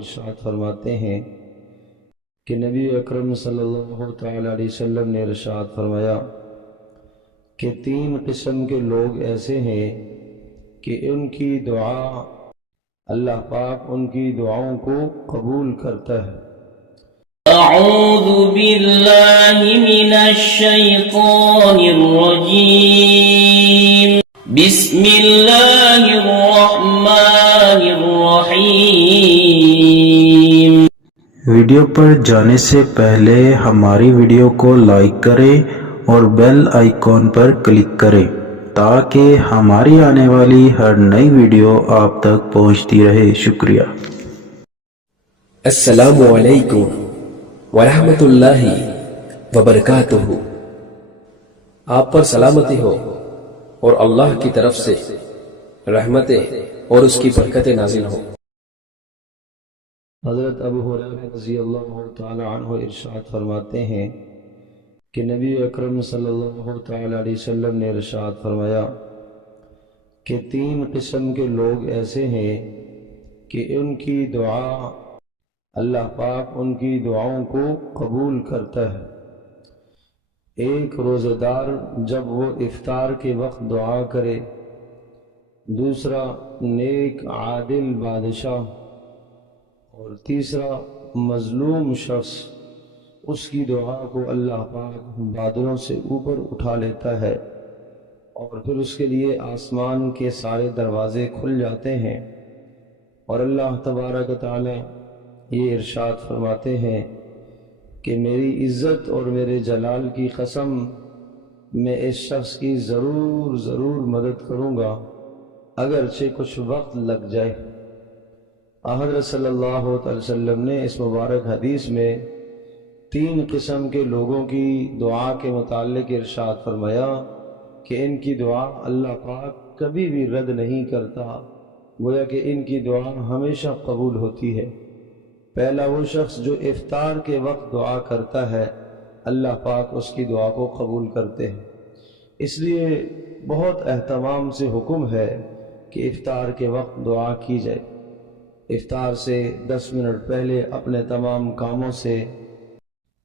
ارشاد فرماتے ہیں کہ نبی اکرم صلی اللہ تعالی علیہ وسلم نے ارشاد فرمایا کہ 3 قسم کے لوگ ایسے ہیں کہ ان کی دعا اللہ پاک ان کی دعاؤں کو قبول کرتا ہے۔ اعوذ باللہ من الشیطان الرجیم، بسم اللہ الرحمن الرحیم۔ ویڈیو پر جانے سے پہلے ہماری ویڈیو کو لائک کریں اور بیل آئیکن پر کلک کریں تاکہ ہماری آنے والی ہر نئی ویڈیو آپ تک پہنچتی رہے۔ شکریہ۔ السلام علیکم ورحمۃ اللہ وبرکاتہ۔ آپ پر سلامتی ہو اور اللہ کی طرف سے رحمتیں اور اس کی برکتیں نازل ہو۔ حضرت ابو ہریرہ رضی اللہ تعالی عنہ ارشاد فرماتے ہیں کہ نبی اکرم صلی اللہ تعالی علیہ وسلم نے ارشاد فرمایا کہ 3 قسم کے لوگ ایسے ہیں کہ ان کی دعا اللہ پاک ان کی دعاؤں کو قبول کرتا ہے۔ ایک روزہ دار جب وہ افطار کے وقت دعا کرے، دوسرا نیک عادل بادشاہ، اور تیسرا مظلوم شخص، اس کی دعا کو اللہ پاک بادلوں سے اوپر اٹھا لیتا ہے اور پھر اس کے لیے آسمان کے سارے دروازے کھل جاتے ہیں، اور اللہ تبارک و تعالی یہ ارشاد فرماتے ہیں کہ میری عزت اور میرے جلال کی قسم، میں اس شخص کی ضرور مدد کروں گا اگرچہ کچھ وقت لگ جائے۔ حضرت صلی اللہ علیہ وسلم نے اس مبارک حدیث میں 3 قسم کے لوگوں کی دعا کے متعلق ارشاد فرمایا کہ ان کی دعا اللہ پاک کبھی بھی رد نہیں کرتا، گویا کہ ان کی دعا ہمیشہ قبول ہوتی ہے۔ پہلا وہ شخص جو افطار کے وقت دعا کرتا ہے، اللہ پاک اس کی دعا کو قبول کرتے ہیں۔ اس لیے بہت اہتمام سے حکم ہے کہ افطار کے وقت دعا کی جائے۔ افطار سے 10 منٹ پہلے اپنے تمام کاموں سے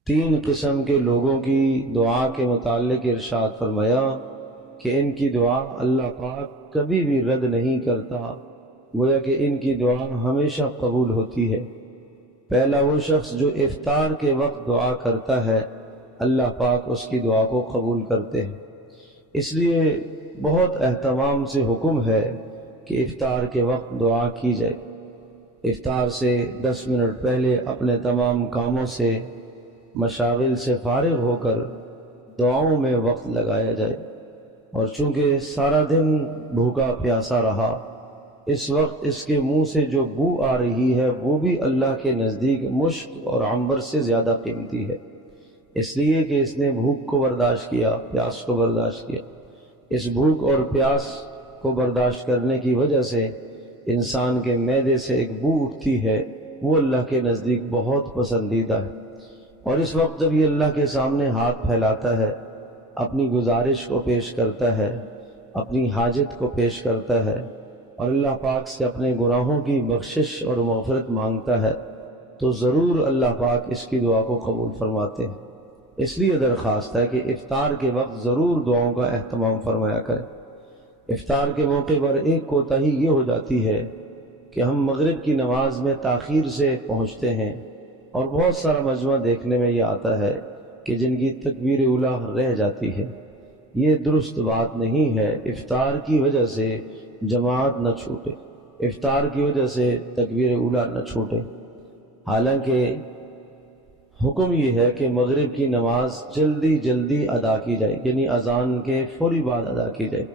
3 قسم کے لوگوں کی دعا کے متعلق ارشاد فرمایا کہ ان کی دعا اللہ پاک کبھی بھی رد نہیں کرتا، گویا کہ ان کی دعا ہمیشہ قبول ہوتی ہے۔ پہلا وہ شخص جو افطار کے وقت دعا کرتا ہے، اللہ پاک اس کی دعا کو قبول کرتے ہیں۔ اس لیے بہت اہتمام سے حکم ہے کہ افطار کے وقت دعا کی جائے۔ افطار سے 10 منٹ پہلے اپنے تمام کاموں سے، مشاغل سے فارغ ہو کر دعاؤں میں وقت لگایا جائے، اور چونکہ سارا دن بھوکا پیاسا رہا، اس وقت اس کے منہ سے جو بو آ رہی ہے وہ بھی اللہ کے نزدیک مشک اور عنبر سے زیادہ قیمتی ہے، اس لیے کہ اس نے بھوک کو برداشت کیا، پیاس کو برداشت کیا۔ اس بھوک اور پیاس کو برداشت کرنے کی وجہ سے انسان کے معدے سے ایک بو اٹھتی ہے، وہ اللہ کے نزدیک بہت پسندیدہ ہے، اور اس وقت جب یہ اللہ کے سامنے ہاتھ پھیلاتا ہے، اپنی گزارش کو پیش کرتا ہے، اپنی حاجت کو پیش کرتا ہے، اور اللہ پاک سے اپنے گناہوں کی بخشش اور مغفرت مانگتا ہے، تو ضرور اللہ پاک اس کی دعا کو قبول فرماتے ہیں۔ اس لیے درخواست ہے کہ افطار کے وقت ضرور دعاؤں کا اہتمام فرمایا کریں۔ افطار کے موقع پر ایک کوتاہی یہ ہو جاتی ہے کہ ہم مغرب کی نماز میں تاخیر سے پہنچتے ہیں، اور بہت سارا مجمع دیکھنے میں یہ آتا ہے کہ جن کی تکبیر اولیٰ رہ جاتی ہے۔ یہ درست بات نہیں ہے۔ افطار کی وجہ سے جماعت نہ چھوٹے، افطار کی وجہ سے تکبیر اولیٰ نہ چھوٹے۔ حالانکہ حکم یہ ہے کہ مغرب کی نماز جلدی ادا کی جائے، یعنی اذان کے فوری بعد ادا کی جائے،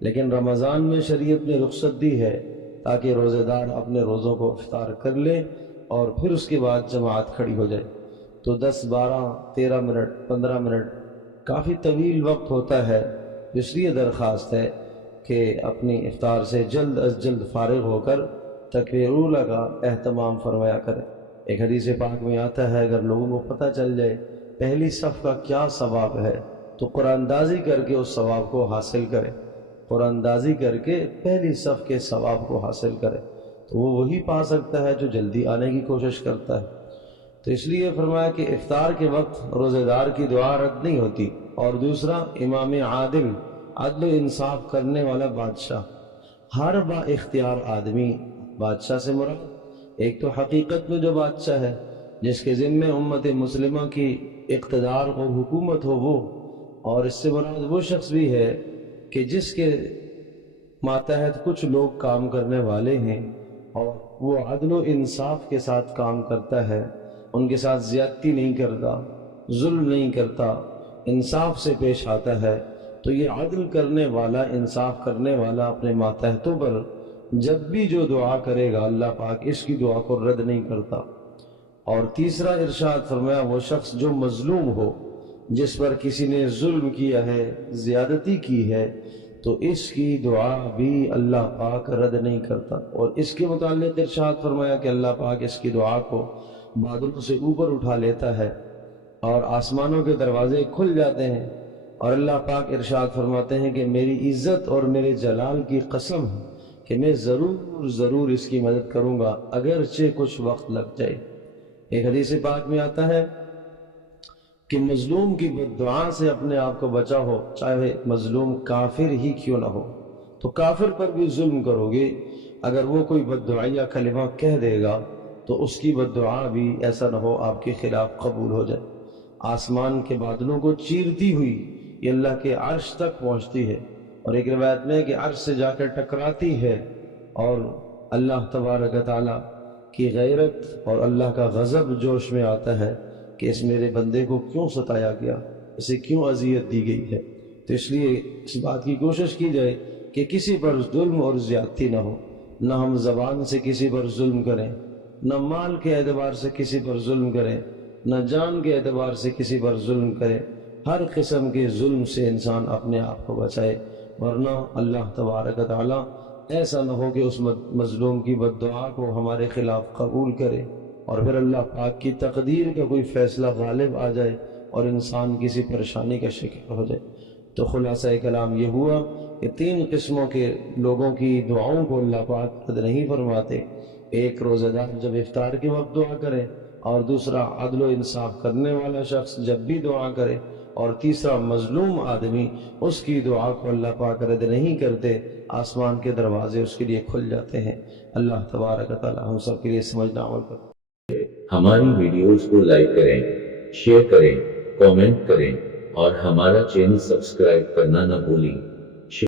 لیکن رمضان میں شریعت نے رخصت دی ہے تاکہ روزہ دار اپنے روزوں کو افطار کر لے اور پھر اس کے بعد جماعت کھڑی ہو جائے۔ تو 10 12 13 منٹ 15 منٹ کافی طویل وقت ہوتا ہے، اس لیے درخواست ہے کہ اپنی افطار سے جلد از جلد فارغ ہو کر تکبیر اولیٰ کا اہتمام فرمایا کریں۔ ایک حدیث پاک میں آتا ہے اگر لوگوں کو پتہ چل جائے پہلی صف کا کیا ثواب ہے تو قرآن اندازی کر کے اس ثواب کو حاصل کرے، قرآن اندازی کر کے پہلی صف کے ثواب کو حاصل کرے۔ تو وہ وہی پا سکتا ہے جو جلدی آنے کی کوشش کرتا ہے۔ تو اس لیے فرمایا کہ افطار کے وقت روزہ دار کی دعا رد نہیں ہوتی۔ اور دوسرا، امام عادل، عدل و انصاف کرنے والا بادشاہ، ہر با اختیار آدمی، بادشاہ سے مراد ایک تو حقیقت میں جو بادشاہ ہے جس کے ذمے امت مسلمہ کی اقتدار اور حکومت ہو وہ، اور اس سے مراد وہ شخص بھی ہے کہ جس کے ماتحت کچھ لوگ کام کرنے والے ہیں اور وہ عدل و انصاف کے ساتھ کام کرتا ہے، ان کے ساتھ زیادتی نہیں کرتا، ظلم نہیں کرتا، انصاف سے پیش آتا ہے، تو یہ عدل کرنے والا، انصاف کرنے والا اپنے ماتحتوں پر جب بھی جو دعا کرے گا اللہ پاک اس کی دعا کو رد نہیں کرتا۔ اور تیسرا ارشاد فرمایا وہ شخص جو مظلوم ہو، جس پر کسی نے ظلم کیا ہے، زیادتی کی ہے، تو اس کی دعا بھی اللہ پاک رد نہیں کرتا۔ اور اس کے متعلق ارشاد فرمایا کہ اللہ پاک اس کی دعا کو بادلوں سے اوپر اٹھا لیتا ہے اور آسمانوں کے دروازے کھل جاتے ہیں، اور اللہ پاک ارشاد فرماتے ہیں کہ میری عزت اور میرے جلال کی قسم ہے کہ میں ضرور اس کی مدد کروں گا اگرچہ کچھ وقت لگ جائے۔ ایک حدیث پاک میں آتا ہے کہ مظلوم کی بد دعا سے اپنے آپ کو بچا ہو، چاہے مظلوم کافر ہی کیوں نہ ہو۔ تو کافر پر بھی ظلم کرو گے، اگر وہ کوئی بد دعائیہ کلمہ کہہ دے گا تو اس کی بد دعا بھی ایسا نہ ہو آپ کے خلاف قبول ہو جائے۔ آسمان کے بادلوں کو چیرتی ہوئی یہ اللہ کے عرش تک پہنچتی ہے، اور ایک روایت میں کہ عرش سے جا کر ٹکراتی ہے، اور اللہ تبارک تعالیٰ کی غیرت اور اللہ کا غضب جوش میں آتا ہے کہ اس میرے بندے کو کیوں ستایا گیا، اسے کیوں اذیت دی گئی ہے۔ تو اس لیے اس بات کی کوشش کی جائے کہ کسی پر ظلم اور زیادتی نہ ہو، نہ ہم زبان سے کسی پر ظلم کریں، نہ مال کے اعتبار سے کسی پر ظلم کریں، نہ جان کے اعتبار سے کسی پر ظلم کریں۔ ہر قسم کے ظلم سے انسان اپنے آپ کو بچائے، ورنہ اللہ تبارک تعالیٰ ایسا نہ ہو کہ اس مظلوم کی بد دعا کو ہمارے خلاف قبول کرے اور پھر اللہ پاک کی تقدیر کا کوئی فیصلہ غالب آ جائے اور انسان کسی پریشانی کا شکار ہو جائے۔ تو خلاصہ کلام یہ ہوا کہ تین قسموں کے لوگوں کی دعاؤں کو اللہ پاک رد نہیں فرماتے۔ ایک روزہ دار جب افطار کے وقت دعا کرے، اور دوسرا عدل و انصاف کرنے والا شخص جب بھی دعا کرے، اور تیسرا مظلوم آدمی، اس کی دعا کو اللہ پاک رد نہیں کرتے، آسمان کے دروازے اس کے لیے کھل جاتے ہیں۔ اللہ تبارک تعالی ہم سب کے لیے سمجھنا عمل کرے۔ ہماری ویڈیوز کو لائک کریں، شیئر کریں، کامنٹ کریں اور ہمارا چینل سبسکرائب کرنا نہ بھولیں۔